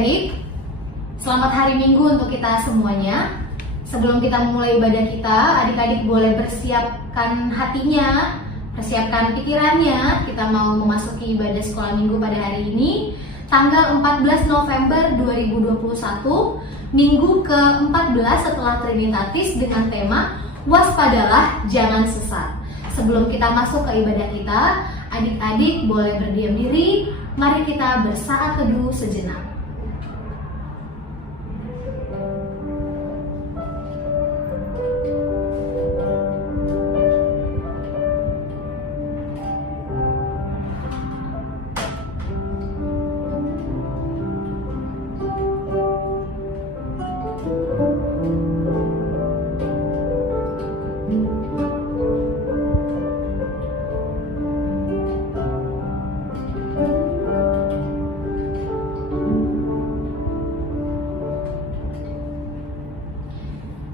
adik-adik, selamat hari Minggu untuk kita semuanya. Sebelum kita memulai ibadah kita, adik-adik boleh persiapkan hatinya, persiapkan pikirannya. Kita mau memasuki ibadah sekolah minggu pada hari ini, tanggal 14 November 2021, minggu ke-14 setelah Trinitatis dengan tema Waspadalah Jangan Sesat. Sebelum kita masuk ke ibadah kita, adik-adik boleh berdiam diri. Mari kita bersaat teduh sejenak.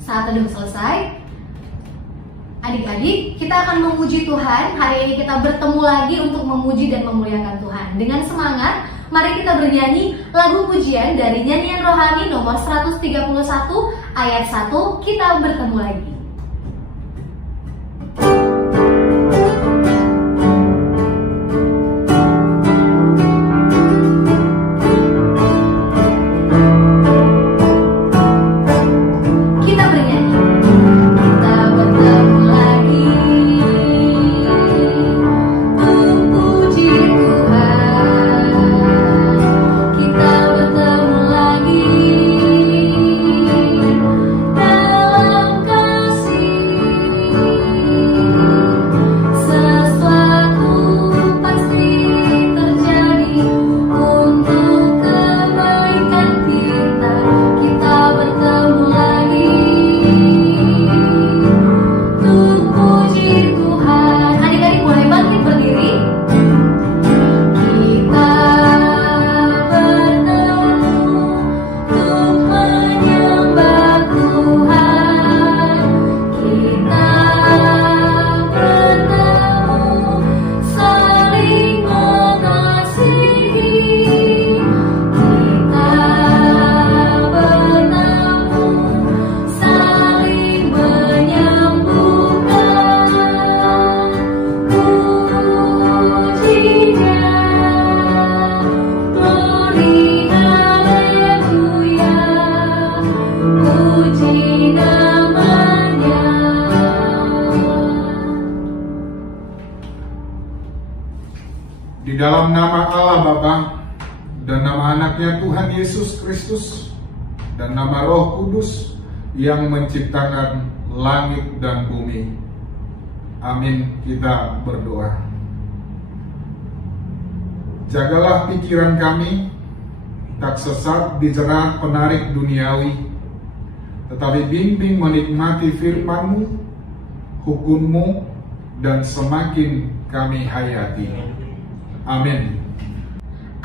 Saat teduh selesai, adik-adik, kita akan memuji Tuhan. Hari ini kita bertemu lagi untuk memuji dan memuliakan Tuhan. Dengan semangat, mari kita bernyanyi lagu pujian dari nyanyian rohani nomor 131 ayat 1, kita bertemu lagi. Di dalam nama Allah Bapa dan nama anaknya Tuhan Yesus Kristus dan nama Roh Kudus yang menciptakan langit dan bumi. Amin. Kita berdoa. Jagalah pikiran kami tak sesat dijerat penarik duniawi, tetapi bimbing menikmati firman-Mu, hukum-Mu, dan semakin kami hayati. Amin.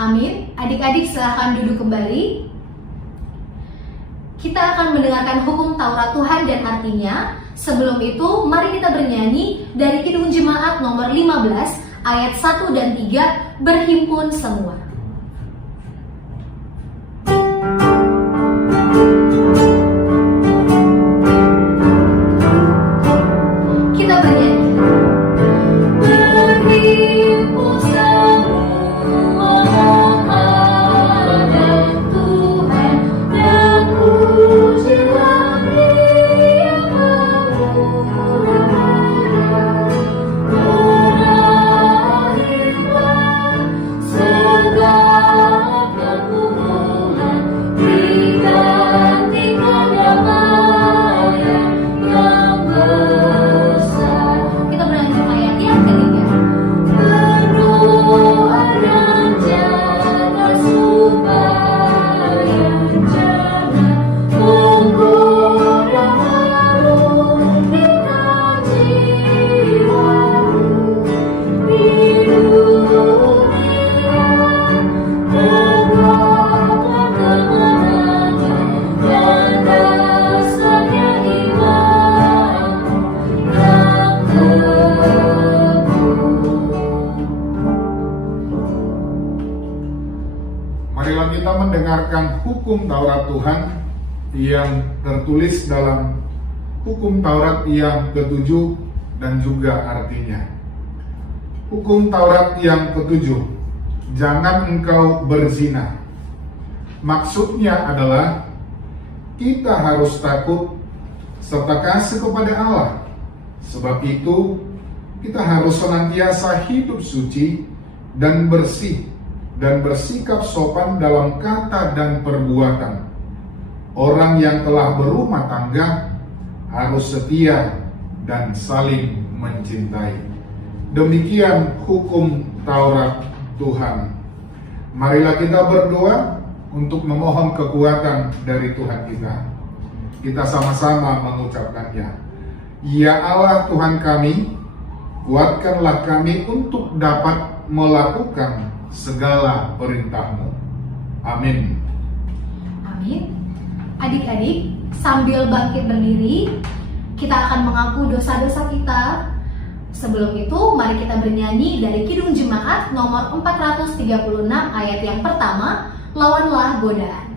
Amin. Adik-adik silahkan duduk kembali. Kita akan mendengarkan hukum Taurat Tuhan dan artinya. Sebelum itu, mari kita bernyanyi dari Kidung Jemaat nomor 15 ayat 1 dan 3, berhimpun semua. Kita bernyanyi. Berhimpun semua kepada Tuhan dan pujilah Dia berakhirlah segala pergumulan, digantikan damai yang besar. akan hukum Taurat Tuhan yang tertulis dalam hukum Taurat yang ketujuh dan juga artinya. Hukum Taurat yang ketujuh, jangan engkau berzina. Maksudnya adalah kita harus takut serta kasih kepada Allah. Sebab itu kita harus senantiasa hidup suci dan bersih dan bersikap sopan dalam kata dan perbuatan. Orang yang telah berumah tangga harus setia dan saling mencintai. Demikian hukum Taurat Tuhan. Marilah kita berdoa untuk memohon kekuatan dari Tuhan kita. Kita sama-sama mengucapkannya. Ya Allah Tuhan kami, kuatkanlah kami untuk dapat melakukan segala perintah-Mu. Amin. Amin. Adik-adik, sambil bangkit berdiri, kita akan mengaku dosa-dosa kita. Sebelum itu, mari kita bernyanyi dari Kidung Jemaat nomor 436 ayat yang pertama, Lawanlah Godaan.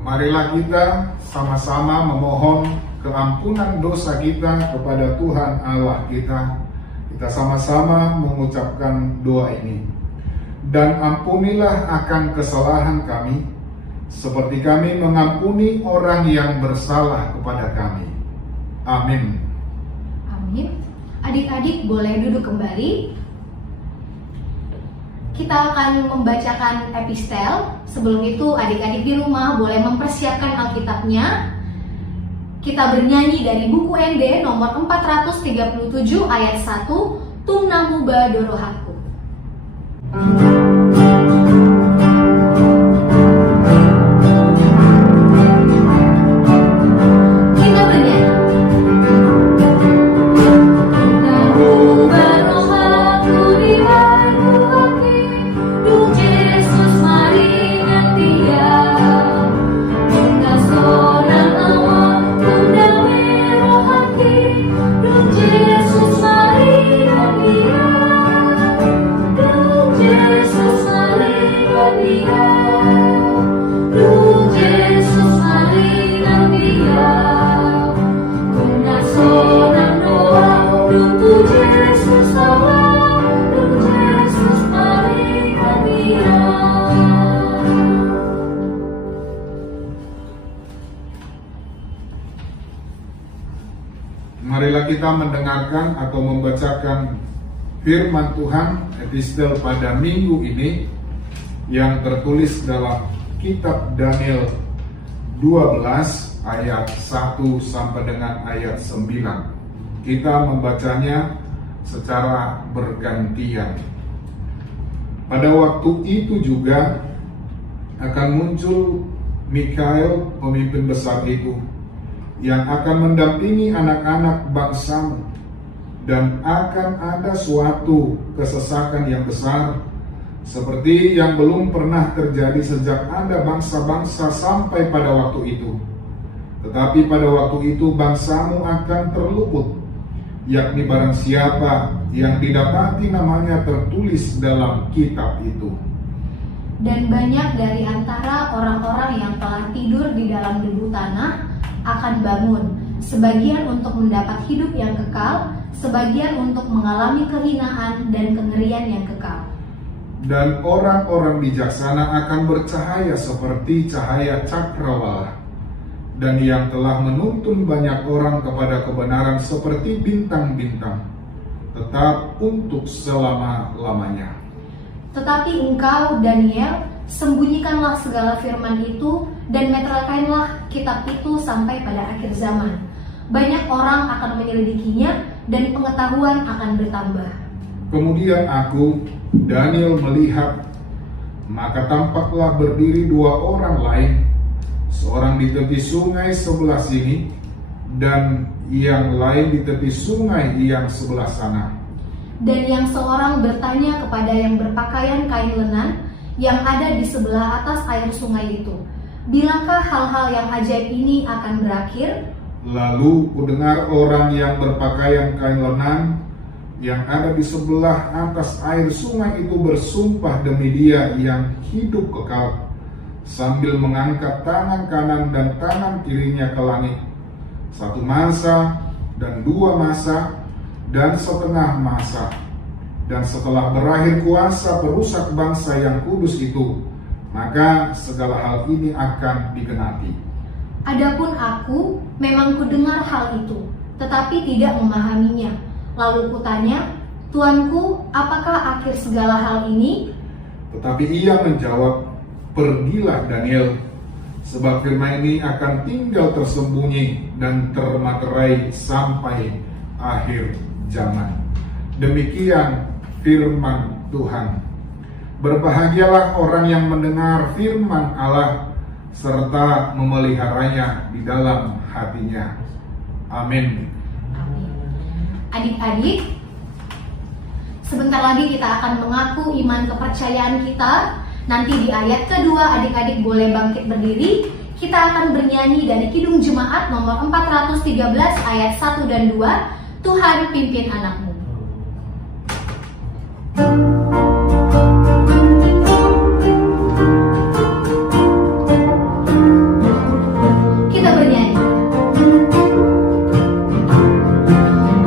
Marilah kita sama-sama memohon keampunan dosa kita kepada Tuhan Allah kita. Kita sama-sama mengucapkan doa ini. Dan ampunilah akan kesalahan kami, seperti kami mengampuni orang yang bersalah kepada kami. Amin. Amin. Adik-adik boleh duduk kembali. Kita akan membacakan epistel. Sebelum itu adik-adik di rumah boleh mempersiapkan Alkitabnya. Kita bernyanyi dari buku ND nomor 437 ayat 1, Tumnamuba Dorohaku. Marilah kita mendengarkan atau membacakan firman Tuhan epistel pada minggu ini yang tertulis dalam kitab Daniel 12 ayat 1 sampai dengan ayat 9. Kita membacanya secara bergantian. Pada waktu itu juga akan muncul Mikael, pemimpin besar itu, yang akan mendampingi anak-anak bangsamu, dan akan ada suatu kesesakan yang besar seperti yang belum pernah terjadi sejak ada bangsa-bangsa sampai pada waktu itu. Tetapi pada waktu itu bangsamu akan terluput, yakni barang siapa yang didapati namanya tertulis dalam kitab itu. Dan banyak dari antara orang-orang yang telah tidur di dalam debu tanah akan bangun, sebagian untuk mendapat hidup yang kekal, sebagian untuk mengalami kehinaan dan kengerian yang kekal. Dan orang-orang bijaksana akan bercahaya seperti cahaya cakrawala, dan yang telah menuntun banyak orang kepada kebenaran seperti bintang-bintang, tetap untuk selama-lamanya. Tetapi engkau, Daniel, sembunyikanlah segala firman itu dan meteraikanlah kitab itu sampai pada akhir zaman. Banyak orang akan menyelidikinya dan pengetahuan akan bertambah. Kemudian aku, Daniel, melihat, maka tampaklah berdiri dua orang lain, seorang di tepi sungai sebelah sini dan yang lain di tepi sungai yang sebelah sana. Dan yang seorang bertanya kepada yang berpakaian kain lenan yang ada di sebelah atas air sungai itu, bilakah hal-hal yang ajaib ini akan berakhir? Lalu kudengar orang yang berpakaian kain lenan yang ada di sebelah atas air sungai itu bersumpah demi Dia yang hidup kekal, sambil mengangkat tangan kanan dan tangan kirinya ke langit, satu masa dan dua masa dan setengah masa. Dan setelah berakhir kuasa perusak bangsa yang kudus itu, maka segala hal ini akan digenapi. Adapun aku memang kudengar hal itu, tetapi tidak memahaminya. Lalu kutanya, Tuanku, apakah akhir segala hal ini? Tetapi ia menjawab, pergilah Daniel, sebab firman ini akan tinggal tersembunyi dan termaterai sampai akhir zaman. Demikian firman Tuhan. Berbahagialah orang yang mendengar firman Allah serta memeliharanya di dalam hatinya. Amin. Adik-adik, sebentar lagi kita akan mengaku iman kepercayaan kita. Nanti di ayat kedua adik-adik boleh bangkit berdiri. Kita akan bernyanyi dari Kidung Jemaat nomor 413 ayat 1 dan 2. Tuhan pimpin anakmu. Kita bernyanyi.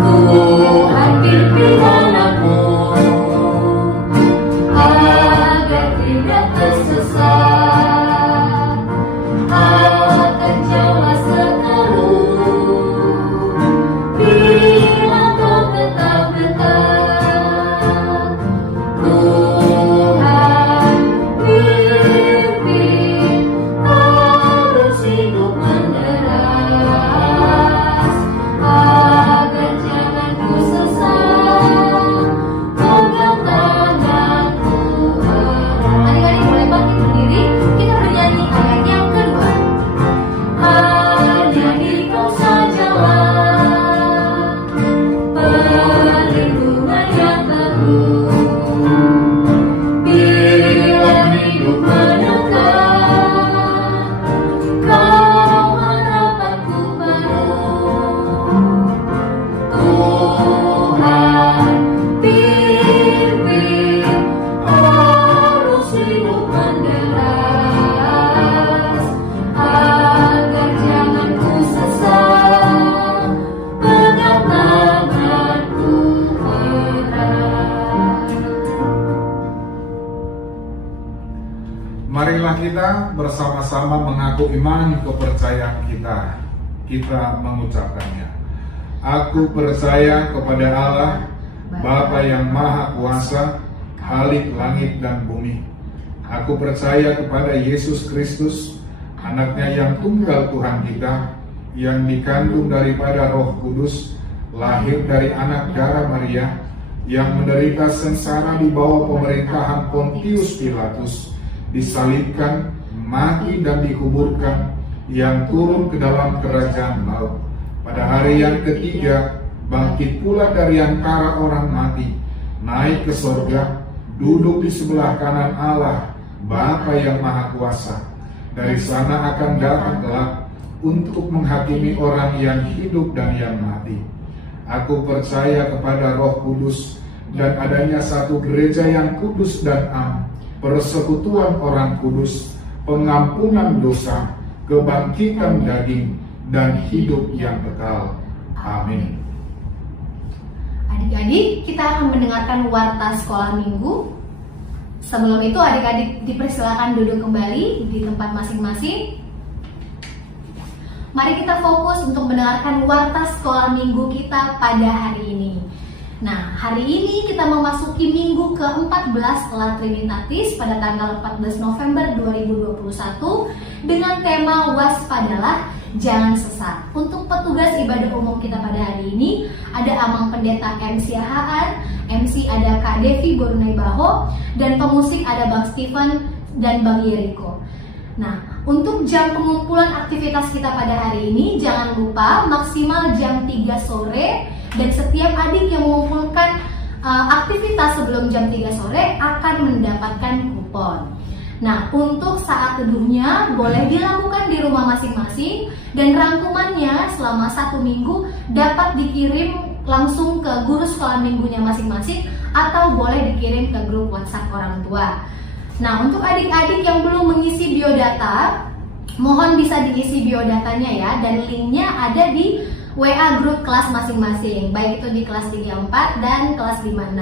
Tuhan pimpin anakmu agar tidak tersesat, akan jelas selalu bila kau tetap dekat. Tuhan pimpin arus hidup menderas, agar jangan ku sesat, pegang tangan Tuhan. Adik-adik boleh bangkit berdiri, kita bernyanyi ayat yang kedua. Hanya di Kau sajalah perlindungan yang teguh, bila hidup menekan, Kau harapanku penuh. Tuhan pimpin arus hidup menderas, agar jangan ku sesat, pegang tanganku erat. Marilah kita bersama-sama mengaku iman kepercayaan kita. Kita mengucapkannya. Aku percaya kepada Allah, Bapa yang Maha Kuasa, Khalik langit dan bumi. Aku percaya kepada Yesus Kristus, anaknya yang tunggal Tuhan kita, yang dikandung daripada Roh Kudus, lahir dari anak darah Maria, yang menderita sengsara di bawah pemerintahan Pontius Pilatus, disalibkan, mati dan dikuburkan, yang turun ke dalam kerajaan maut. Pada hari yang ketiga, bangkit pula dari antara orang mati, naik ke sorga, duduk di sebelah kanan Allah, Bapa yang Maha Kuasa. Dari sana akan datang kelak untuk menghakimi orang yang hidup dan yang mati. Aku percaya kepada Roh Kudus dan adanya satu gereja yang kudus dan am, persekutuan orang kudus, pengampunan dosa, kebangkitan daging, dan hidup yang kekal. Amin. Adik-adik, kita akan mendengarkan warta sekolah minggu. Sebelum itu adik-adik dipersilakan duduk kembali di tempat masing-masing. Mari kita fokus untuk mendengarkan warta sekolah minggu kita pada hari ini. Nah, hari ini kita memasuki minggu ke-14 setelah Trinitatis pada tanggal 14 November 2021 dengan tema Waspadalah, Jangan Sesat. Untuk petugas ibadah umum kita pada hari ini ada Amang Pendeta MC Haan, MC ada Kak Devi Borunai Baho, dan pemusik ada Bang Steven dan Bang Yeriko. Nah, untuk jam pengumpulan aktivitas kita pada hari ini jangan lupa maksimal jam 3 sore, dan setiap adik yang mengumpulkan aktivitas sebelum jam 3 sore akan mendapatkan kupon. Nah, untuk saat teduhnya boleh dilakukan di rumah masing-masing, dan rangkumannya selama 1 minggu dapat dikirim langsung ke guru sekolah minggunya masing-masing atau boleh dikirim ke grup WhatsApp orang tua. Nah, untuk adik-adik yang belum mengisi biodata, mohon bisa diisi biodatanya ya, dan linknya ada di WA grup kelas masing-masing, baik itu di kelas 34 dan kelas 56.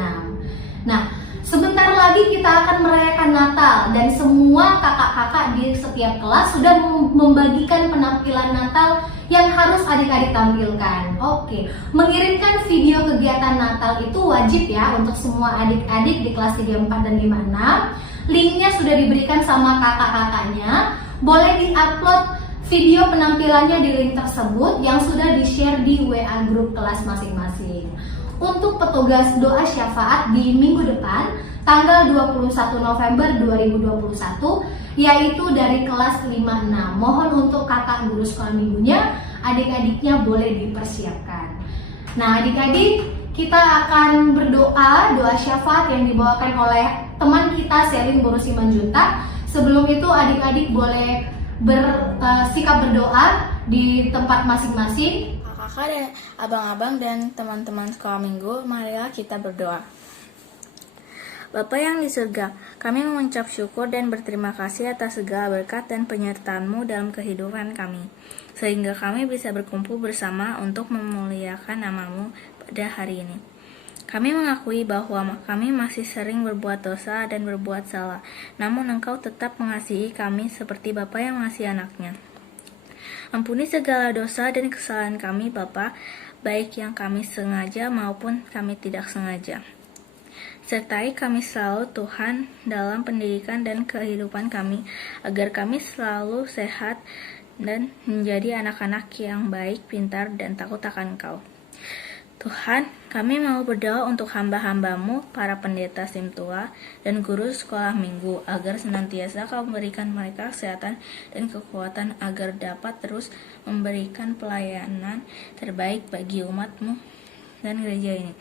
Nah, sebentar lagi kita akan merayakan Natal, dan semua kakak-kakak di setiap kelas sudah membagikan penampilan Natal yang harus adik-adik tampilkan. Oke, mengirimkan video kegiatan Natal itu wajib ya untuk semua adik-adik di kelas 34 dan 56. Linknya sudah diberikan sama kakak-kakaknya. Boleh di-upload video penampilannya di link tersebut yang sudah di-share di WA grup kelas masing-masing. Untuk petugas doa syafaat di minggu depan, tanggal 21 November 2021, yaitu dari kelas 56. Mohon untuk kakak guru sekolah minggunya, adik-adiknya boleh dipersiapkan. Nah, adik-adik, kita akan berdoa, doa syafaat yang dibawakan oleh teman kita Selin Boru Simanjuntak. Sebelum itu adik-adik boleh bersikap berdoa di tempat masing-masing. Kakak dan abang-abang dan teman-teman sekolah minggu, marilah kita berdoa. Bapa yang di surga, kami mengucap syukur dan berterima kasih atas segala berkat dan penyertaan-Mu dalam kehidupan kami, sehingga kami bisa berkumpul bersama untuk memuliakan nama-Mu pada hari ini. Kami mengakui bahwa kami masih sering berbuat dosa dan berbuat salah, namun Engkau tetap mengasihi kami seperti Bapa yang mengasihi anaknya. Ampuni segala dosa dan kesalahan kami, Bapa, baik yang kami sengaja maupun kami tidak sengaja. Sertai kami selalu, Tuhan, dalam pendidikan dan kehidupan kami, agar kami selalu sehat dan menjadi anak-anak yang baik, pintar, dan takut akan Engkau. Tuhan, kami mau berdoa untuk hamba-hamba-Mu, para pendeta Simtua, dan guru sekolah minggu, agar senantiasa Kau memberikan mereka kesehatan dan kekuatan agar dapat terus memberikan pelayanan terbaik bagi umat-Mu dan gereja ini.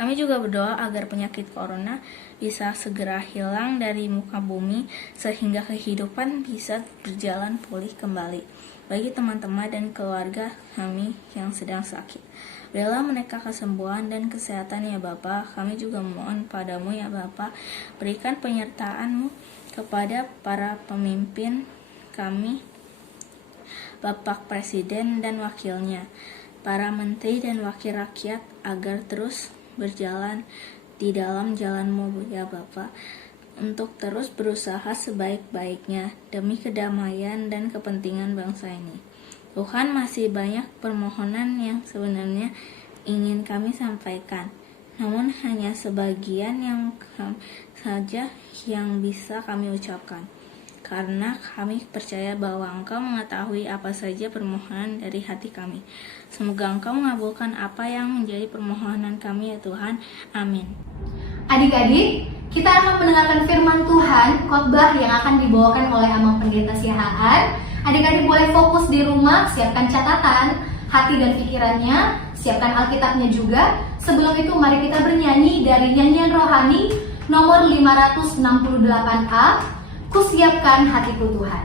Kami juga berdoa agar penyakit corona bisa segera hilang dari muka bumi, sehingga kehidupan bisa berjalan pulih kembali bagi teman-teman dan keluarga kami yang sedang sakit. Berilah mereka kesembuhan dan kesehatan ya Bapa. Kami juga mohon padamu ya Bapa, berikan penyertaan-Mu kepada para pemimpin kami, Bapak Presiden dan wakilnya, para menteri dan wakil rakyat, agar terus berjalan di dalam jalan-Mu ya Bapa, untuk terus berusaha sebaik-baiknya demi kedamaian dan kepentingan bangsa ini. Tuhan, masih banyak permohonan yang sebenarnya ingin kami sampaikan, namun hanya sebagian yang saja yang bisa kami ucapkan, karena kami percaya bahwa Engkau mengetahui apa saja permohonan dari hati kami. Semoga Engkau mengabulkan apa yang menjadi permohonan kami ya Tuhan. Amin. Adik-adik, kita akan mendengarkan firman Tuhan, khotbah yang akan dibawakan oleh Amang Pendeta Siahaan. Adik-adik boleh fokus di rumah, siapkan catatan, hati dan pikirannya, siapkan Alkitabnya juga. Sebelum itu mari kita bernyanyi dari nyanyian rohani nomor 568A, Kusiapkan Hatiku Tuhan.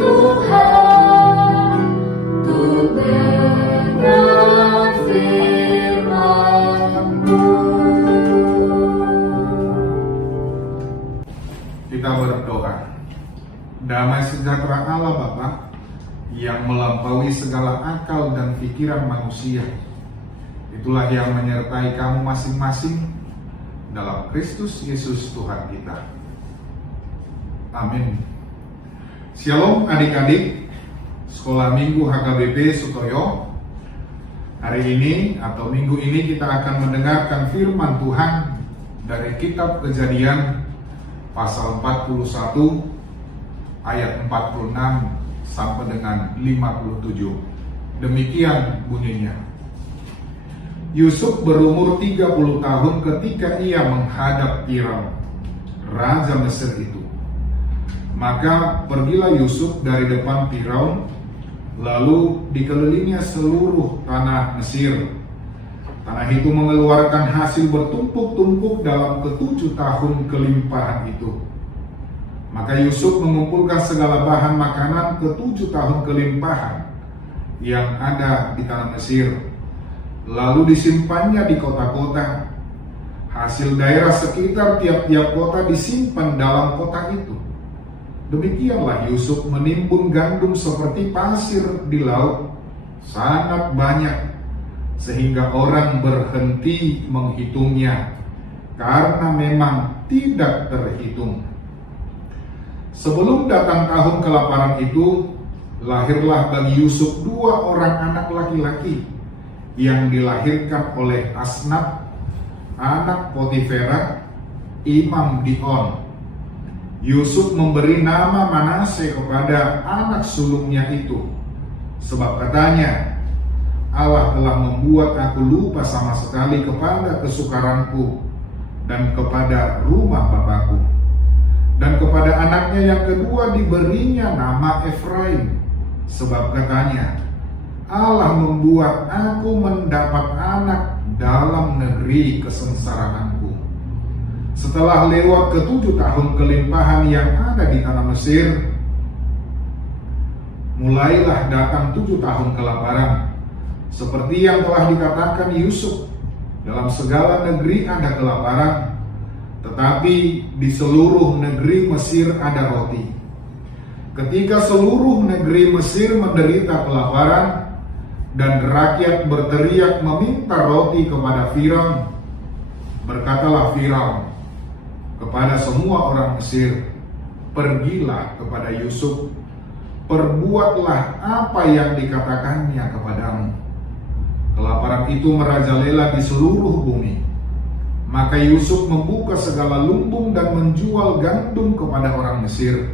Tuhan, untuk dengar firman-Mu. Kita berdoa. Damai sejahtera Allah Bapa yang melampaui segala akal dan pikiran manusia, itulah yang menyertai kamu masing-masing dalam Kristus Yesus Tuhan kita. Amin. Shalom adik-adik Sekolah Minggu HKBP Sutoyo. Hari ini atau minggu ini kita akan mendengarkan firman Tuhan dari kitab Kejadian pasal 41 ayat 46 sampai dengan 57. Demikian bunyinya. Yusuf berumur 30 tahun ketika ia menghadap Firaun, raja Mesir itu. Maka pergilah Yusuf dari depan Firaun, lalu dikelilinginya seluruh tanah Mesir. Tanah itu mengeluarkan hasil bertumpuk-tumpuk dalam ke-7 tahun kelimpahan itu. Maka Yusuf mengumpulkan segala bahan makanan ke-7 tahun kelimpahan yang ada di tanah Mesir, lalu disimpannya di kota-kota. Hasil daerah sekitar tiap-tiap kota disimpan dalam kota itu. Demikianlah Yusuf menimbun gandum seperti pasir di laut, sangat banyak, sehingga orang berhenti menghitungnya, karena memang tidak terhitung. Sebelum datang tahun kelaparan itu, lahirlah bagi Yusuf 2 orang anak laki-laki yang dilahirkan oleh Asnaf, anak Potifera, imam Dikon. Yusuf memberi nama Manase kepada anak sulungnya itu, sebab katanya, Allah telah membuat aku lupa sama sekali kepada kesukaranku dan kepada rumah bapakku. Dan kepada anaknya yang kedua diberinya nama Efraim, sebab katanya, Allah membuat aku mendapat anak dalam negeri kesengsaraanku. Setelah lewat ke-7 tahun kelimpahan yang ada di tanah Mesir, mulailah datang 7 tahun kelaparan, seperti yang telah dikatakan Yusuf. Dalam segala negeri ada kelaparan, tetapi di seluruh negeri Mesir ada roti. Ketika seluruh negeri Mesir menderita kelaparan dan rakyat berteriak meminta roti kepada Firaun, berkatalah Firaun kepada semua orang Mesir, pergilah kepada Yusuf, perbuatlah apa yang dikatakannya kepadamu. Kelaparan itu merajalela di seluruh bumi. Maka Yusuf membuka segala lumbung dan menjual gandum kepada orang Mesir,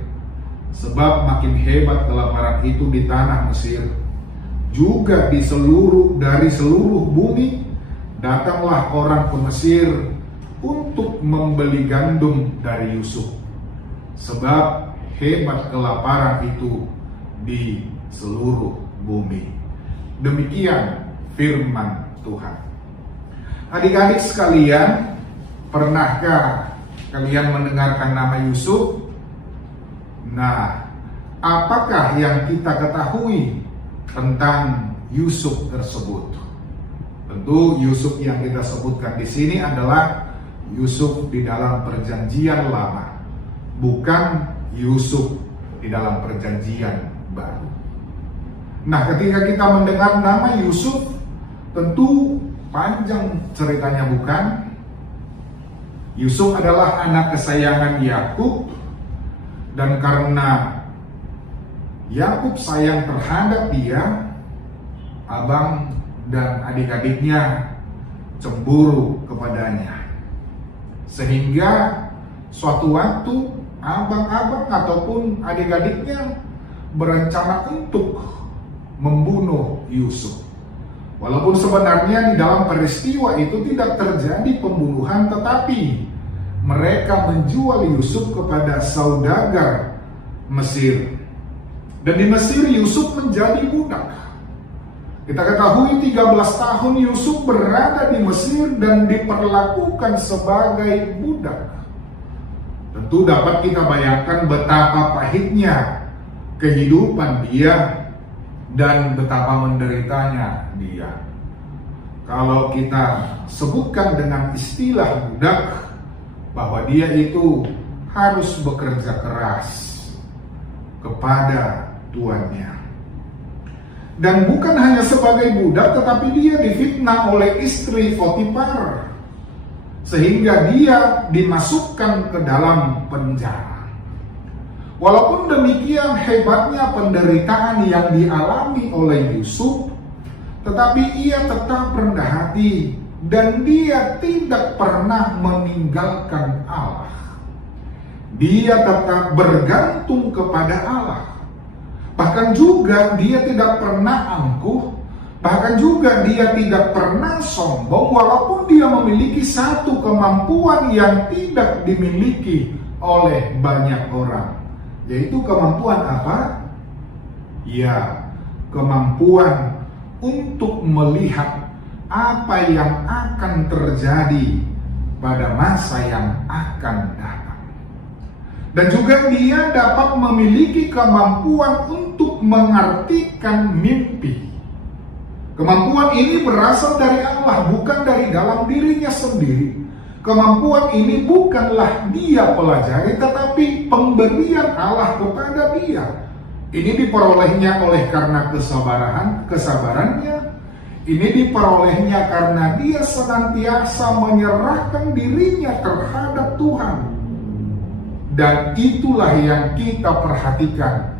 sebab makin hebat kelaparan itu di tanah Mesir. Juga dari seluruh bumi datanglah orang ke Mesir untuk membeli gandum dari Yusuf, sebab hebat kelaparan itu di seluruh bumi. Demikian firman Tuhan. Adik-adik sekalian, pernahkah kalian mendengarkan nama Yusuf? Nah, apakah yang kita ketahui tentang Yusuf tersebut? Tentu Yusuf yang kita sebutkan di sini adalah Yusuf di dalam Perjanjian Lama, bukan Yusuf di dalam Perjanjian Baru. Nah, ketika kita mendengar nama Yusuf, tentu panjang ceritanya, bukan? Yusuf adalah anak kesayangan Yakub, dan karena Yakub sayang terhadap dia, abang dan adik-adiknya cemburu kepadanya. Sehingga suatu waktu abang-abang ataupun adik-adiknya berencana untuk membunuh Yusuf. Walaupun sebenarnya di dalam peristiwa itu tidak terjadi pembunuhan, tetapi mereka menjual Yusuf kepada saudagar Mesir. Dan di Mesir Yusuf menjadi budak. Kita ketahui 13 tahun Yusuf berada di Mesir dan diperlakukan sebagai budak. Tentu dapat kita bayangkan betapa pahitnya kehidupan dia dan betapa menderitanya dia. Kalau kita sebutkan dengan istilah budak, bahwa dia itu harus bekerja keras kepada tuannya. Dan bukan hanya sebagai budak, tetapi dia difitnah oleh istri Potifar, sehingga dia dimasukkan ke dalam penjara. Walaupun demikian hebatnya penderitaan yang dialami oleh Yusuf, tetapi ia tetap rendah hati dan dia tidak pernah meninggalkan Allah. Dia tetap bergantung kepada Allah. Bahkan juga dia tidak pernah angkuh, bahkan juga dia tidak pernah sombong, walaupun dia memiliki satu kemampuan yang tidak dimiliki oleh banyak orang. Yaitu kemampuan apa? Ya, kemampuan untuk melihat apa yang akan terjadi pada masa yang akan datang. Dan juga dia dapat memiliki kemampuan untuk mengartikan mimpi. Kemampuan ini berasal dari Allah, bukan dari dalam dirinya sendiri. Kemampuan ini bukanlah dia pelajari, tetapi pemberian Allah kepada dia. Ini diperolehnya oleh karena kesabarannya. Ini diperolehnya karena dia senantiasa menyerahkan dirinya terhadap Tuhan. Dan itulah yang kita perhatikan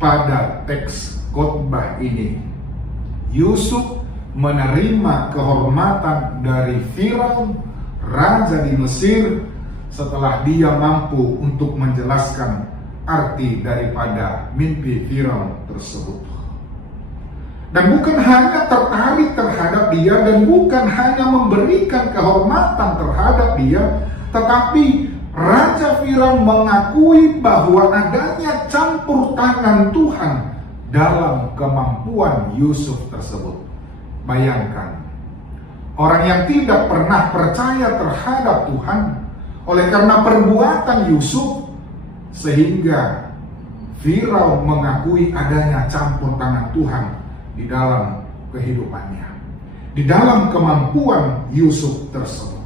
pada teks khotbah ini. Yusuf menerima kehormatan dari Firaun, raja di Mesir, setelah dia mampu untuk menjelaskan arti daripada mimpi Firaun tersebut. Dan bukan hanya tertarik terhadap dia dan bukan hanya memberikan kehormatan terhadap dia, tetapi Raja Firaun mengakui bahwa adanya campur tangan Tuhan dalam kemampuan Yusuf tersebut. Bayangkan, orang yang tidak pernah percaya terhadap Tuhan, oleh karena perbuatan Yusuf, sehingga Firaun mengakui adanya campur tangan Tuhan di dalam kehidupannya, di dalam kemampuan Yusuf tersebut.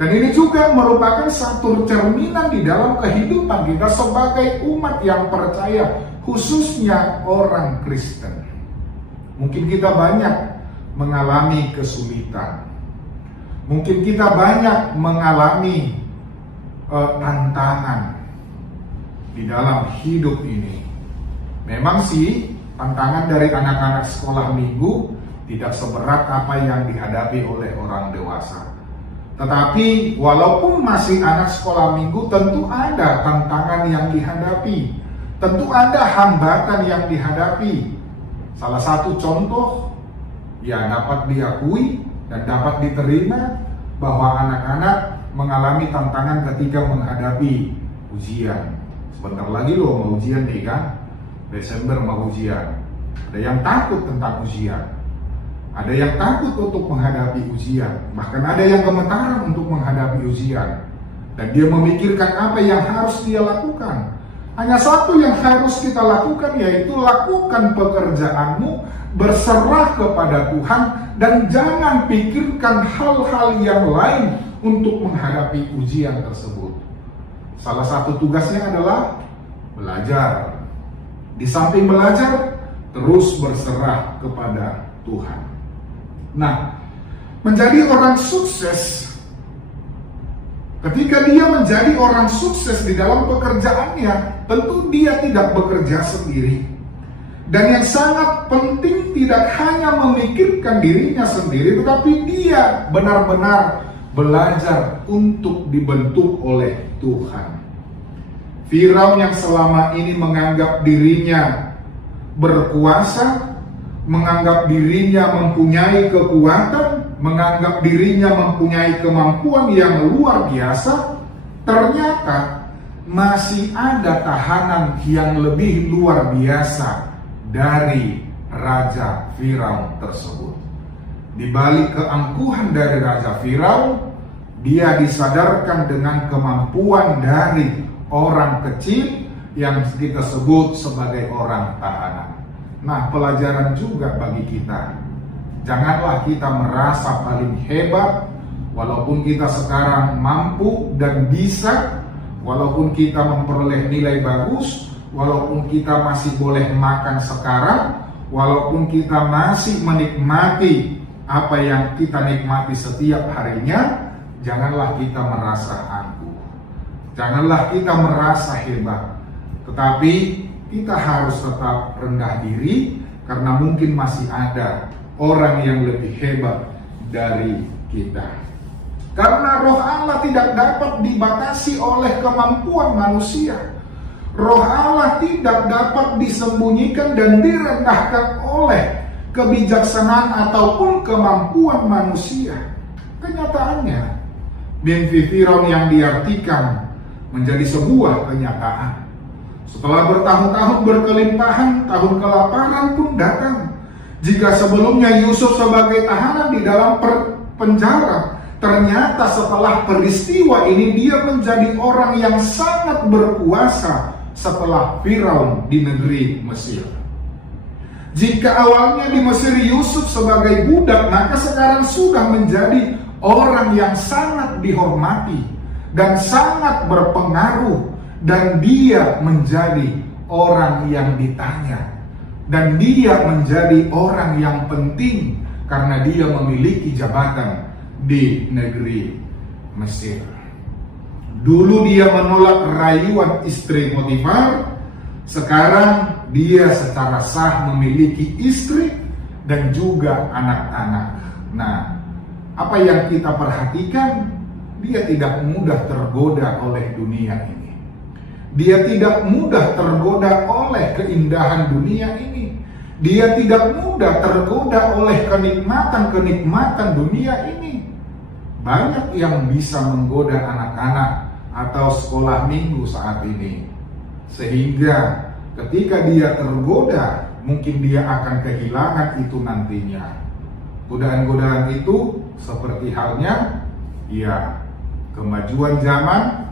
Dan ini juga merupakan satu cerminan di dalam kehidupan kita sebagai umat yang percaya, khususnya orang Kristen. Mungkin kita banyak mengalami kesulitan. Mungkin kita banyak mengalami tantangan di dalam hidup ini. Memang sih tantangan dari anak-anak sekolah minggu tidak seberat apa yang dihadapi oleh orang dewasa. Tetapi walaupun masih anak sekolah minggu, tentu ada tantangan yang dihadapi. Tentu ada hambatan yang dihadapi. Salah satu contoh ya dapat diakui dan dapat diterima bahwa anak-anak mengalami tantangan ketika menghadapi ujian. Sebentar lagi loh mau ujian nih kan, Desember mau ujian. Ada yang takut tentang ujian, ada yang takut untuk menghadapi ujian, bahkan ada yang gemetaran untuk menghadapi ujian. Dan dia memikirkan apa yang harus dia lakukan. Hanya satu yang harus kita lakukan, yaitu lakukan pekerjaanmu, berserah kepada Tuhan, dan jangan pikirkan hal-hal yang lain untuk menghadapi ujian tersebut. Salah satu tugasnya adalah belajar. Di samping belajar, terus berserah kepada Tuhan. Nah, menjadi orang sukses, ketika dia menjadi orang sukses di dalam pekerjaannya, tentu dia tidak bekerja sendiri. Dan yang sangat penting, tidak hanya memikirkan dirinya sendiri, tetapi dia benar-benar belajar untuk dibentuk oleh Tuhan. Firaun yang selama ini menganggap dirinya berkuasa, menganggap dirinya mempunyai kekuatan, menganggap dirinya mempunyai kemampuan yang luar biasa, ternyata masih ada tahanan yang lebih luar biasa dari Raja Firaun tersebut. Di balik keangkuhan dari Raja Firaun, dia disadarkan dengan kemampuan dari orang kecil yang kita sebut sebagai orang tahanan. Nah, pelajaran juga bagi kita. Janganlah kita merasa paling hebat, walaupun kita sekarang mampu dan bisa, walaupun kita memperoleh nilai bagus, walaupun kita masih boleh makan sekarang, walaupun kita masih menikmati apa yang kita nikmati setiap harinya. Janganlah kita merasa angkuh, janganlah kita merasa hebat, tetapi kita harus tetap rendah diri, karena mungkin masih ada orang yang lebih hebat dari kita. Karena roh Allah tidak dapat dibatasi oleh kemampuan manusia. Roh Allah tidak dapat disembunyikan dan direndahkan oleh kebijaksanaan ataupun kemampuan manusia. Kenyataannya, mimpi Firaun yang diartikan menjadi sebuah kenyataan. Setelah bertahun-tahun berkelimpahan, tahun kelaparan pun datang. Jika sebelumnya Yusuf sebagai tahanan di dalam penjara, ternyata setelah peristiwa ini dia menjadi orang yang sangat berkuasa setelah Firaun di negeri Mesir. Jika awalnya di Mesir Yusuf sebagai budak, maka sekarang sudah menjadi orang yang sangat dihormati dan sangat berpengaruh, dan dia menjadi orang yang ditanya, dan dia menjadi orang yang penting karena dia memiliki jabatan di negeri Mesir. Dulu dia menolak rayuan istri Potifar, sekarang dia secara sah memiliki istri dan juga anak-anak. Nah, apa yang kita perhatikan, dia tidak mudah tergoda oleh dunia ini. Dia tidak mudah tergoda oleh keindahan dunia ini. Dia tidak mudah tergoda oleh kenikmatan-kenikmatan dunia ini. Banyak yang bisa menggoda anak-anak atau sekolah minggu saat ini. Sehingga ketika dia tergoda, mungkin dia akan kehilangan itu nantinya. Godaan-godaan itu seperti halnya, ya, kemajuan zaman,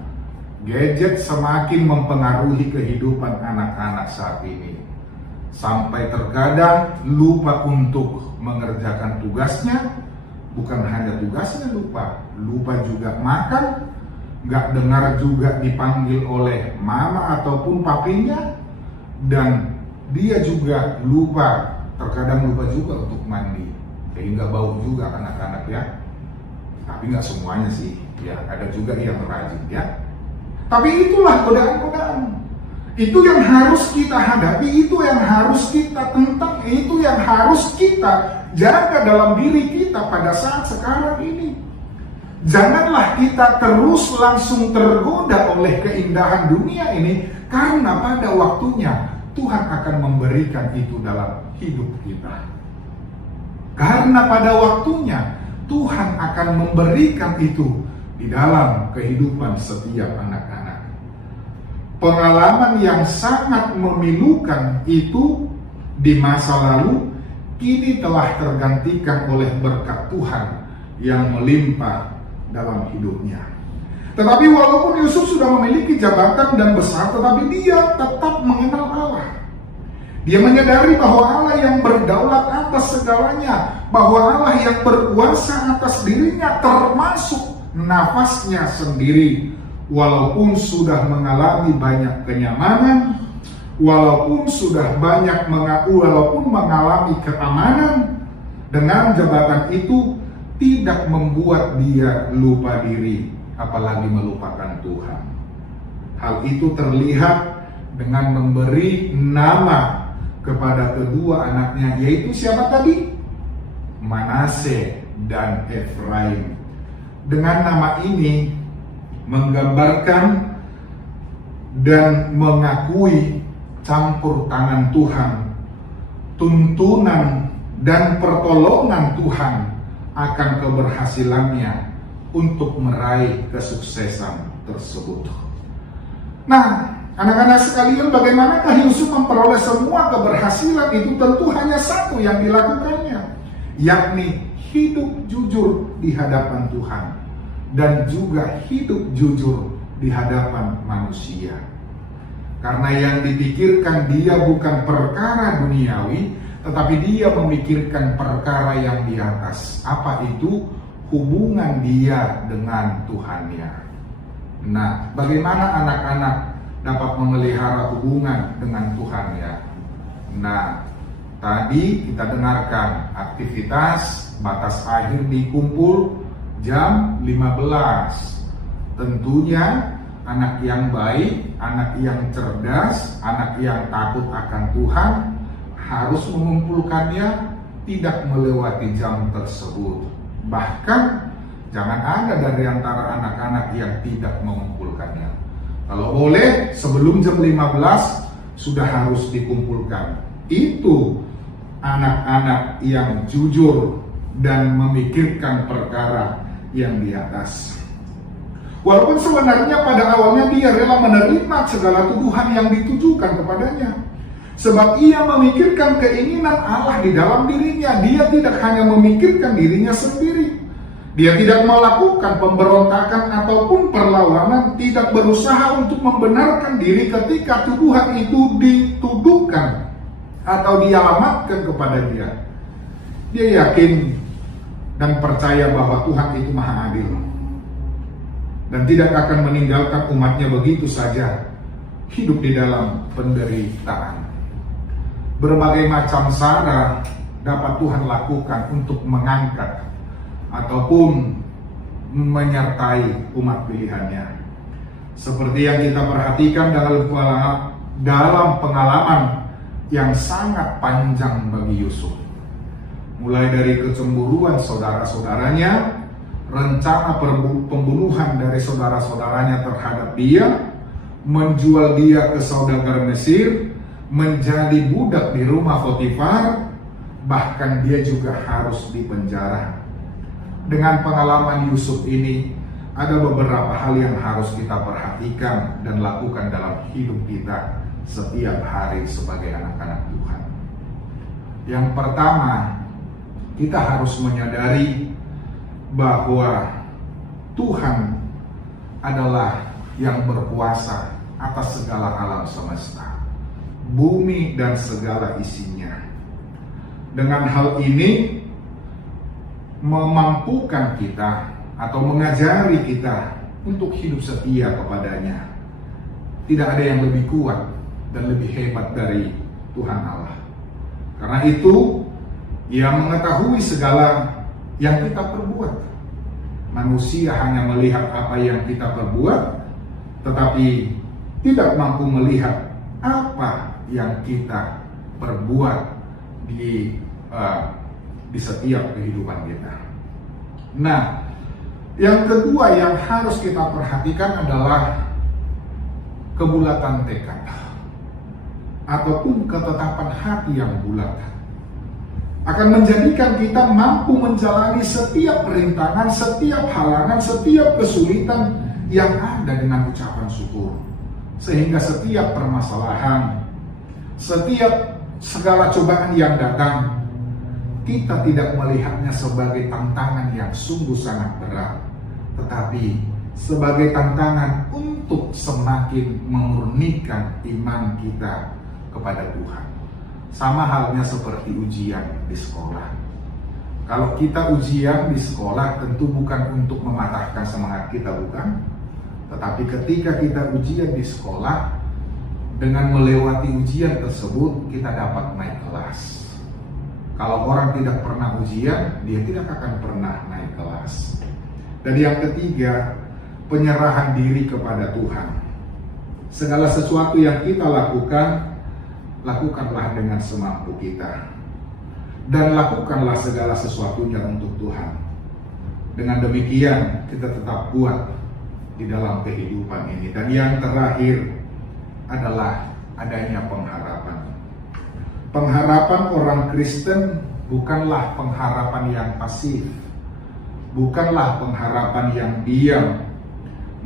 gadget semakin mempengaruhi kehidupan anak-anak saat ini. Sampai terkadang lupa untuk mengerjakan tugasnya. Bukan hanya tugasnya lupa juga makan, nggak dengar juga dipanggil oleh mama ataupun papinya, dan dia juga terkadang lupa juga untuk mandi, sehingga bau juga anak-anak ya. Tapi nggak semuanya sih, ya ada juga yang rajin ya. Tapi itulah godaan-godaan. Itu yang harus kita hadapi, itu yang harus kita tentang, itu yang harus kita jaga dalam diri kita pada saat sekarang ini. Janganlah kita terus langsung tergoda oleh keindahan dunia ini, karena pada waktunya Tuhan akan memberikan itu dalam hidup kita. Karena pada waktunya Tuhan akan memberikan itu di dalam kehidupan setiap anak-anak. Pengalaman yang sangat memilukan itu di masa lalu kini telah tergantikan oleh berkat Tuhan yang melimpah dalam hidupnya. Tetapi walaupun Yusuf sudah memiliki jabatan dan besar, tetapi dia tetap mengenal Allah. Dia menyadari bahwa Allah yang berdaulat atas segalanya, bahwa Allah yang berkuasa atas dirinya, termasuk nafasnya sendiri. Walaupun sudah mengalami banyak kenyamanan, walaupun mengalami keamanan, dengan jabatan itu tidak membuat dia lupa diri, apalagi melupakan Tuhan. Hal itu terlihat dengan memberi nama kepada kedua anaknya, yaitu siapa tadi? Manase dan Efraim. Dengan nama ini menggambarkan dan mengakui campur tangan Tuhan, tuntunan dan pertolongan Tuhan akan keberhasilannya untuk meraih kesuksesan tersebut. Nah, anak-anak sekalian, bagaimanakah Yusuf memperoleh semua keberhasilan itu? Tentu hanya satu yang dilakukannya, yakni hidup jujur di hadapan Tuhan dan juga hidup jujur di hadapan manusia. Karena yang dipikirkan dia bukan perkara duniawi, tetapi dia memikirkan perkara yang di atas. Apa itu? Hubungan dia dengan Tuhannya. Nah, bagaimana anak-anak dapat memelihara hubungan dengan Tuhannya? Nah, tadi kita dengarkan aktivitas batas akhir dikumpul jam 15. Tentunya anak yang baik, anak yang cerdas, anak yang takut akan Tuhan harus mengumpulkannya tidak melewati jam tersebut. Bahkan jangan ada dari antara anak-anak yang tidak mengumpulkannya. Kalau boleh sebelum jam 15 sudah harus dikumpulkan. Itu anak-anak yang jujur dan memikirkan perkara yang di atas. Walaupun sebenarnya pada awalnya dia rela menerima segala tuduhan yang ditujukan kepadanya. Sebab ia memikirkan keinginan Allah di dalam dirinya. Dia tidak hanya memikirkan dirinya sendiri. Dia tidak melakukan pemberontakan ataupun perlawanan. Tidak berusaha untuk membenarkan diri ketika tuduhan itu dituduhkan atau dialamatkan kepada dia. Dia yakin dan percaya bahwa Tuhan itu maha adil dan tidak akan meninggalkan umatnya begitu saja hidup di dalam penderitaan. Berbagai macam cara dapat Tuhan lakukan untuk mengangkat ataupun menyertai umat pilihannya. Seperti yang kita perhatikan dalam pengalaman yang sangat panjang bagi Yusuf. Mulai dari kecemburuan saudara-saudaranya, rencana pembunuhan dari saudara-saudaranya terhadap dia, menjual dia ke saudagar Mesir, menjadi budak di rumah Potifar, bahkan dia juga harus dipenjara. Dengan pengalaman Yusuf ini, ada beberapa hal yang harus kita perhatikan dan lakukan dalam hidup kita setiap hari sebagai anak-anak Tuhan. Yang pertama, kita harus menyadari bahwa Tuhan adalah yang berkuasa atas segala alam semesta, bumi dan segala isinya. Dengan hal ini memampukan kita atau mengajari kita untuk hidup setia kepadanya. Tidak ada yang lebih kuat dan lebih hebat dari Tuhan Allah. Karena itu, Ia mengetahui segala yang kita perbuat. Manusia hanya melihat apa yang kita perbuat, tetapi tidak mampu melihat apa yang kita perbuat di setiap kehidupan kita. Nah, yang kedua yang harus kita perhatikan adalah kebulatan tekad ataupun ketetapan hati yang bulat. Akan menjadikan kita mampu menjalani setiap perintangan, setiap halangan, setiap kesulitan yang ada dengan ucapan syukur. Sehingga setiap permasalahan, setiap segala cobaan yang datang, kita tidak melihatnya sebagai tantangan yang sungguh sangat berat, tetapi sebagai tantangan untuk semakin memurnikan iman kita kepada Tuhan. Sama halnya seperti ujian di sekolah. Kalau kita ujian di sekolah tentu bukan untuk mematahkan semangat kita, bukan. Tetapi ketika kita ujian di sekolah, dengan melewati ujian tersebut kita dapat naik kelas. Kalau orang tidak pernah ujian, dia tidak akan pernah naik kelas. Dan yang ketiga, penyerahan diri kepada Tuhan. Segala sesuatu yang kita lakukan, lakukanlah dengan semampu kita. Dan lakukanlah segala sesuatunya untuk Tuhan. Dengan demikian, kita tetap kuat di dalam kehidupan ini. Dan yang terakhir adalah adanya pengharapan. Pengharapan orang Kristen bukanlah pengharapan yang pasif, bukanlah pengharapan yang diam,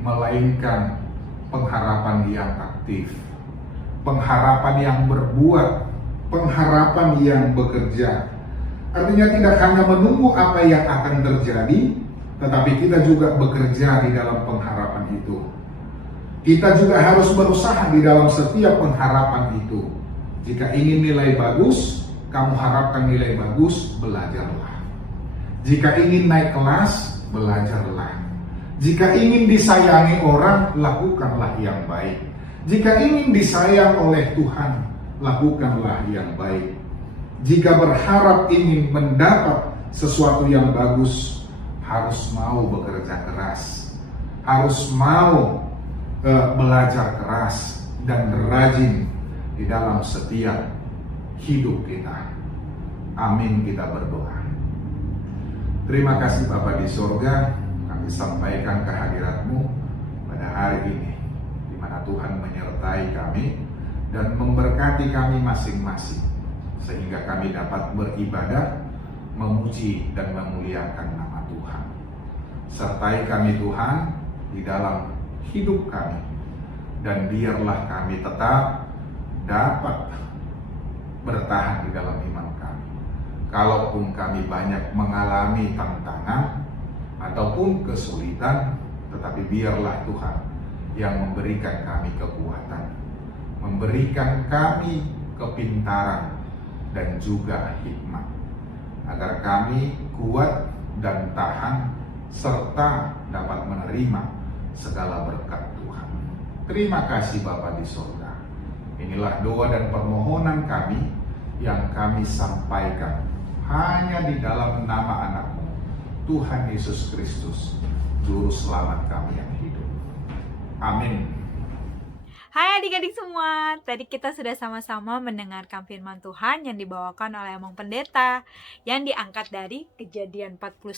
melainkan pengharapan yang aktif, pengharapan yang berbuat, pengharapan yang bekerja. Artinya tidak hanya menunggu apa yang akan terjadi, tetapi kita juga bekerja di dalam pengharapan itu. Kita juga harus berusaha di dalam setiap pengharapan itu. Jika ingin nilai bagus, kamu harapkan nilai bagus, belajarlah. Jika ingin naik kelas, belajarlah. Jika ingin disayangi orang, lakukanlah yang baik. Jika ingin disayang oleh Tuhan, lakukanlah yang baik. Jika berharap ingin mendapat sesuatu yang bagus, harus mau bekerja keras, harus mau belajar keras dan rajin di dalam setiap hidup kita. Amin, kita berdoa. Terima kasih Bapa di surga, kami sampaikan kehadirat-Mu pada hari ini, di mana Tuhan menyertai kami dan memberkati kami masing-masing, sehingga kami dapat beribadah, memuji dan memuliakan nama Tuhan. Sertai kami Tuhan di dalam hidup kami, dan biarlah kami tetap dapat bertahan di dalam iman kami. Kalaupun kami banyak mengalami tantangan ataupun kesulitan, tetapi biarlah Tuhan yang memberikan kami kekuatan, memberikan kami kepintaran dan juga hikmat, agar kami kuat dan tahan serta dapat menerima segala berkat Tuhan. Terima kasih Bapa di surga. Inilah doa dan permohonan kami yang kami sampaikan hanya di dalam nama anak-Mu, Tuhan Yesus Kristus, Juru Selamat kami yang hidup. Amin. Hai adik-adik semua, tadi kita sudah sama-sama mendengarkan firman Tuhan yang dibawakan oleh Amang Pendeta yang diangkat dari Kejadian 41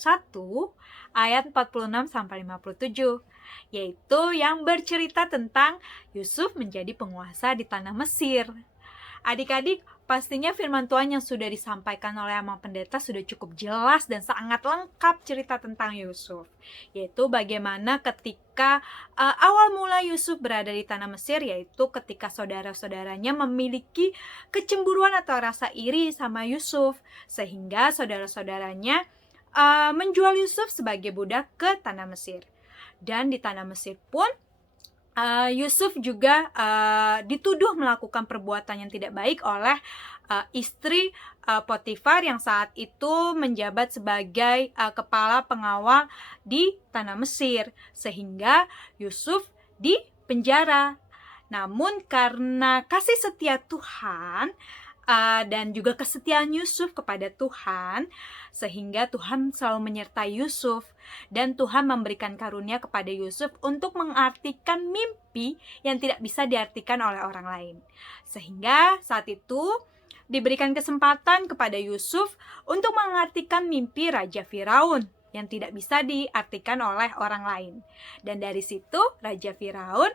ayat 46 sampai 57, yaitu yang bercerita tentang Yusuf menjadi penguasa di tanah Mesir. Adik-adik, pastinya firman Tuhan yang sudah disampaikan oleh Amang Pendeta sudah cukup jelas dan sangat lengkap cerita tentang Yusuf, yaitu bagaimana ketika awal mula Yusuf berada di tanah Mesir, yaitu ketika saudara-saudaranya memiliki kecemburuan atau rasa iri sama Yusuf, sehingga saudara-saudaranya menjual Yusuf sebagai budak ke tanah Mesir. Dan di tanah Mesir pun Yusuf juga dituduh melakukan perbuatan yang tidak baik oleh istri Potifar yang saat itu menjabat sebagai kepala pengawal di tanah Mesir, sehingga Yusuf dipenjara. Namun karena kasih setia Tuhan dan juga kesetiaan Yusuf kepada Tuhan, sehingga Tuhan selalu menyertai Yusuf, dan Tuhan memberikan karunia kepada Yusuf untuk mengartikan mimpi yang tidak bisa diartikan oleh orang lain. Sehingga saat itu diberikan kesempatan kepada Yusuf untuk mengartikan mimpi Raja Firaun yang tidak bisa diartikan oleh orang lain. Dan dari situ Raja Firaun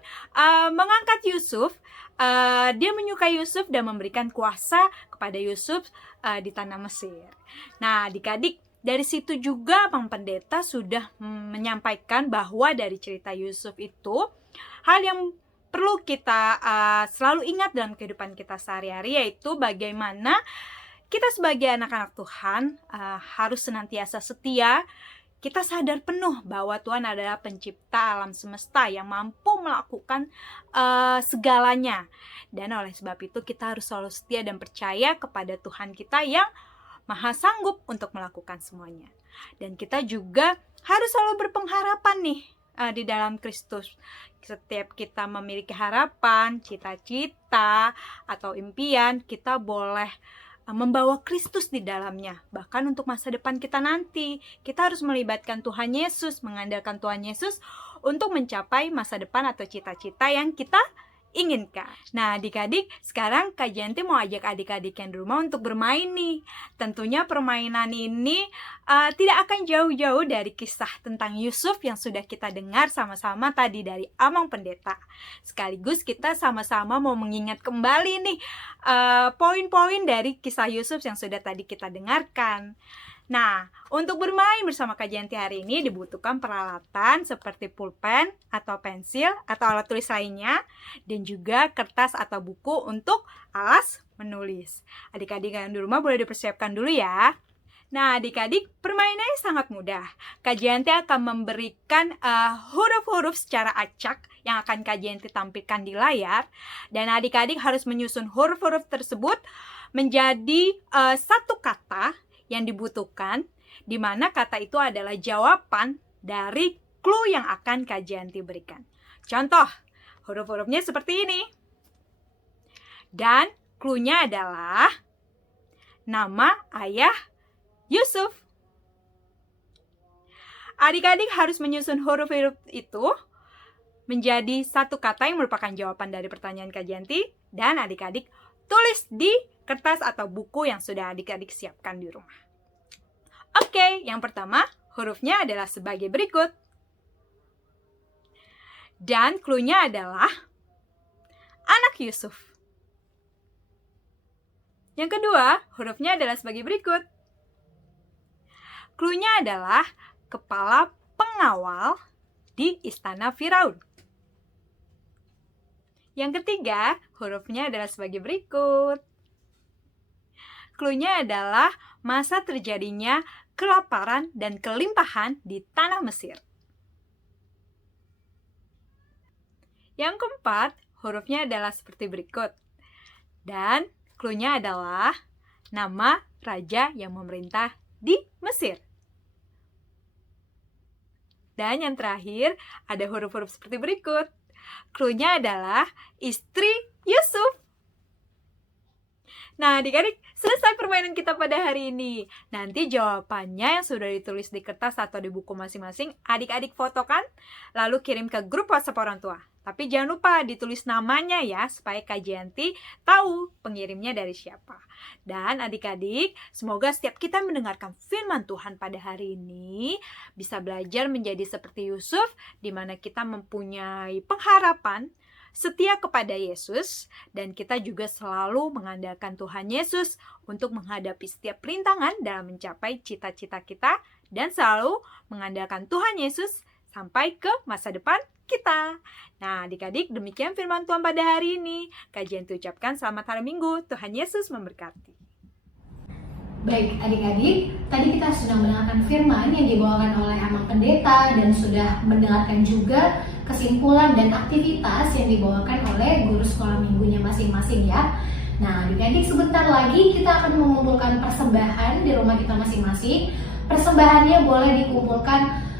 mengangkat Yusuf, dia menyukai Yusuf dan memberikan kuasa kepada Yusuf di tanah Mesir. Nah, adik-adik, dari situ juga Amang Pendeta sudah menyampaikan bahwa dari cerita Yusuf itu, hal yang perlu kita selalu ingat dalam kehidupan kita sehari-hari, yaitu bagaimana kita sebagai anak-anak Tuhan harus senantiasa setia. Kita sadar penuh bahwa Tuhan adalah pencipta alam semesta yang mampu melakukan segalanya. Dan oleh sebab itu kita harus selalu setia dan percaya kepada Tuhan kita yang Maha sanggup untuk melakukan semuanya. Dan kita juga harus selalu berpengharapan nih di dalam Kristus. Setiap kita memiliki harapan, cita-cita, atau impian, kita boleh membawa Kristus di dalamnya. Bahkan untuk masa depan kita nanti, kita harus melibatkan Tuhan Yesus, mengandalkan Tuhan Yesus untuk mencapai masa depan atau cita-cita yang kita inginkan. Nah, adik-adik, sekarang Kak Janti mau ajak adik-adik yang di rumah untuk bermain nih. Tentunya permainan ini tidak akan jauh-jauh dari kisah tentang Yusuf yang sudah kita dengar sama-sama tadi dari Amang Pendeta. Sekaligus kita sama-sama mau mengingat kembali nih poin-poin dari kisah Yusuf yang sudah tadi kita dengarkan. Nah, untuk bermain bersama Kak Janti hari ini dibutuhkan peralatan seperti pulpen atau pensil atau alat tulis lainnya, dan juga kertas atau buku untuk alas menulis. Adik-adik yang di rumah boleh dipersiapkan dulu ya. Nah, adik-adik, permainannya sangat mudah. Kak Jayanti akan memberikan huruf-huruf secara acak yang akan Kak Jayanti tampilkan di layar. Dan adik-adik harus menyusun huruf-huruf tersebut menjadi satu kata yang dibutuhkan, di mana kata itu adalah jawaban dari clue yang akan Kak Jayanti berikan. Contoh, huruf-hurufnya seperti ini. Dan clue-nya adalah nama ayah Yusuf. Adik-adik harus menyusun huruf-huruf itu menjadi satu kata yang merupakan jawaban dari pertanyaan Kak Jayanti, dan adik-adik tulis di kertas atau buku yang sudah adik-adik siapkan di rumah. Oke, yang pertama hurufnya adalah sebagai berikut. Dan clue-nya adalah anak Yusuf. Yang kedua, hurufnya adalah sebagai berikut. Clue-nya adalah kepala pengawal di istana Firaun. Yang ketiga, hurufnya adalah sebagai berikut. Clue-nya adalah masa terjadinya kelaparan dan kelimpahan di tanah Mesir. Yang keempat, hurufnya adalah seperti berikut. Dan clue-nya adalah nama raja yang memerintah di Mesir. Dan yang terakhir, ada huruf-huruf seperti berikut. Clue-nya adalah istri Yusuf. Nah, adik-adik, selesai permainan kita pada hari ini. Nanti jawabannya yang sudah ditulis di kertas atau di buku masing-masing, adik-adik fotokan, lalu kirim ke grup WhatsApp orang tua. Tapi jangan lupa ditulis namanya ya, supaya Kak Jayanti tahu pengirimnya dari siapa. Dan adik-adik, semoga setiap kita mendengarkan firman Tuhan pada hari ini, bisa belajar menjadi seperti Yusuf, di mana kita mempunyai pengharapan, setia kepada Yesus, dan kita juga selalu mengandalkan Tuhan Yesus untuk menghadapi setiap rintangan dalam mencapai cita-cita kita, dan selalu mengandalkan Tuhan Yesus sampai ke masa depan kita. Nah, adik-adik, demikian firman Tuhan pada hari ini. Kak Jayanti ucapkan selamat hari Minggu. Tuhan Yesus memberkati. Baik adik-adik, tadi kita sudah mendengarkan firman yang dibawakan oleh Amang Pendeta dan sudah mendengarkan juga kesimpulan dan aktivitas yang dibawakan oleh guru sekolah minggunya masing-masing ya. Nah adik-adik, sebentar lagi kita akan mengumpulkan persembahan di rumah kita masing-masing. Persembahannya boleh dikumpulkan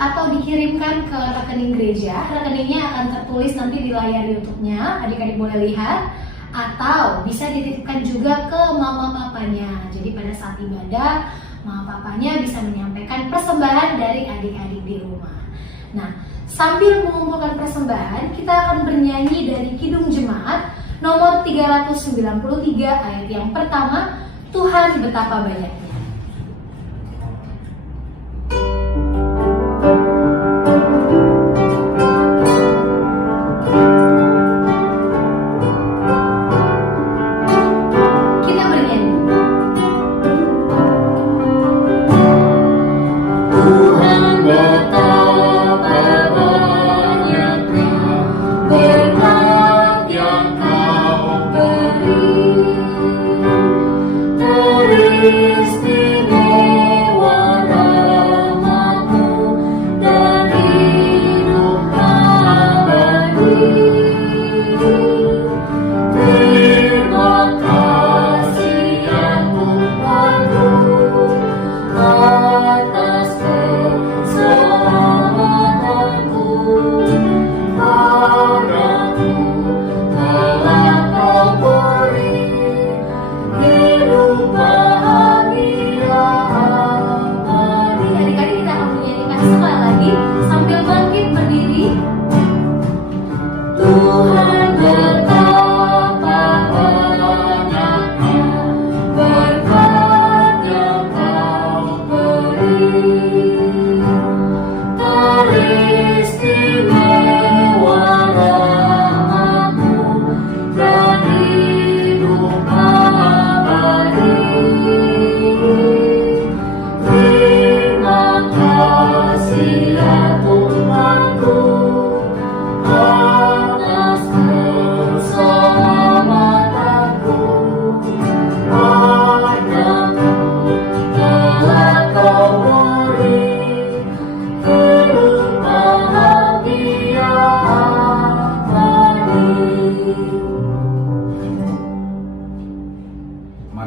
atau dikirimkan ke rekening gereja. Rekeningnya akan tertulis nanti di layar YouTube-nya, adik-adik boleh lihat, atau bisa dititipkan juga ke mama papanya. Jadi pada saat ibadah, mama papanya bisa menyampaikan persembahan dari adik-adik di rumah. Nah, sambil mengumpulkan persembahan, kita akan bernyanyi dari Kidung Jemaat nomor 393 ayat yang pertama, Tuhan betapa banyaknya. Terus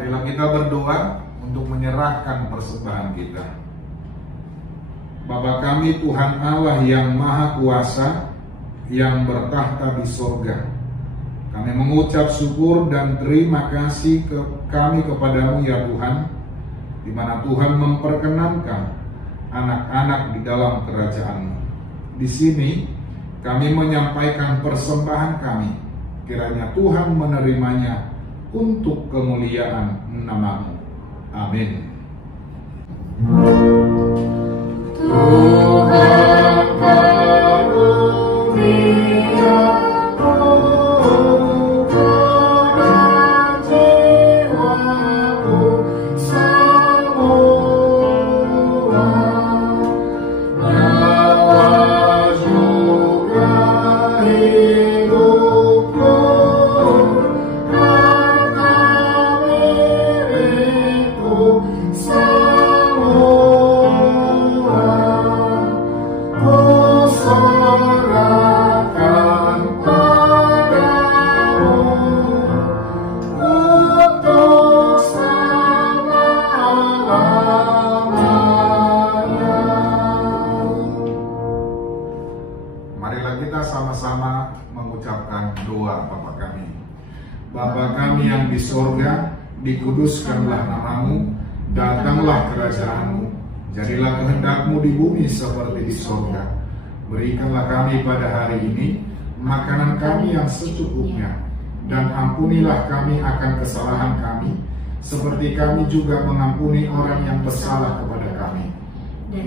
Marilah kita berdoa untuk menyerahkan persembahan kita. Bapa kami Tuhan Allah yang Maha Kuasa, yang bertahta di sorga, kami mengucap syukur dan terima kasih kami kepadamu ya Tuhan, di mana Tuhan memperkenankan anak-anak di dalam kerajaan-Mu. Di sini kami menyampaikan persembahan kami, kiranya Tuhan menerimanya untuk kemuliaan nama-Mu. Amin. Tuhan karuniamu pada jiwaku semua, nyawa juga hidupku, harta milikku semua, ku serahkan padamu untuk selama-lamanya. Marilah kita sama-sama mengucapkan doa Bapa kami. Bapa kami yang di sorga, dikuduskanlah namamu, datanglah kerajaan-Mu, jadilah kehendak-Mu di bumi seperti di sorga. Berikanlah kami pada hari ini makanan kami yang secukupnya, dan ampunilah kami akan kesalahan kami, seperti kami juga mengampuni orang yang bersalah kepada kami.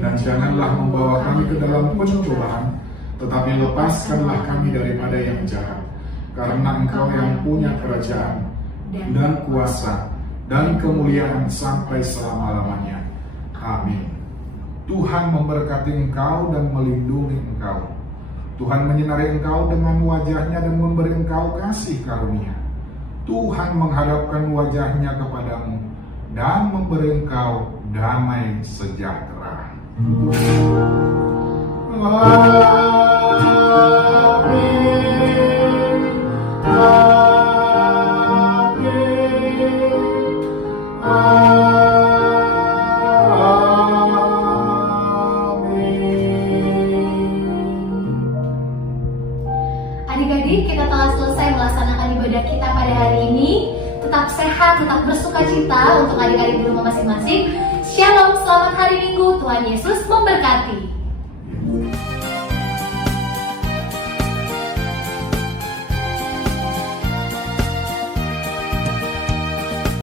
Dan janganlah membawa kami ke dalam pencobaan, tetapi lepaskanlah kami daripada yang jahat. Karena Engkau yang punya kerajaan dan kuasa dan kemuliaan sampai selama-lamanya. Amin. Tuhan memberkati engkau dan melindungi engkau. Tuhan menyinari engkau dengan wajah-Nya dan memberi engkau kasih karunia. Tuhan menghadapkan wajah-Nya kepadamu dan memberi engkau damai sejahtera. Adik-adik, kita telah selesai melaksanakan ibadah kita pada hari ini. Tetap sehat, tetap bersuka cita untuk adik-adik di rumah masing-masing. Shalom, selamat hari Minggu. Tuhan Yesus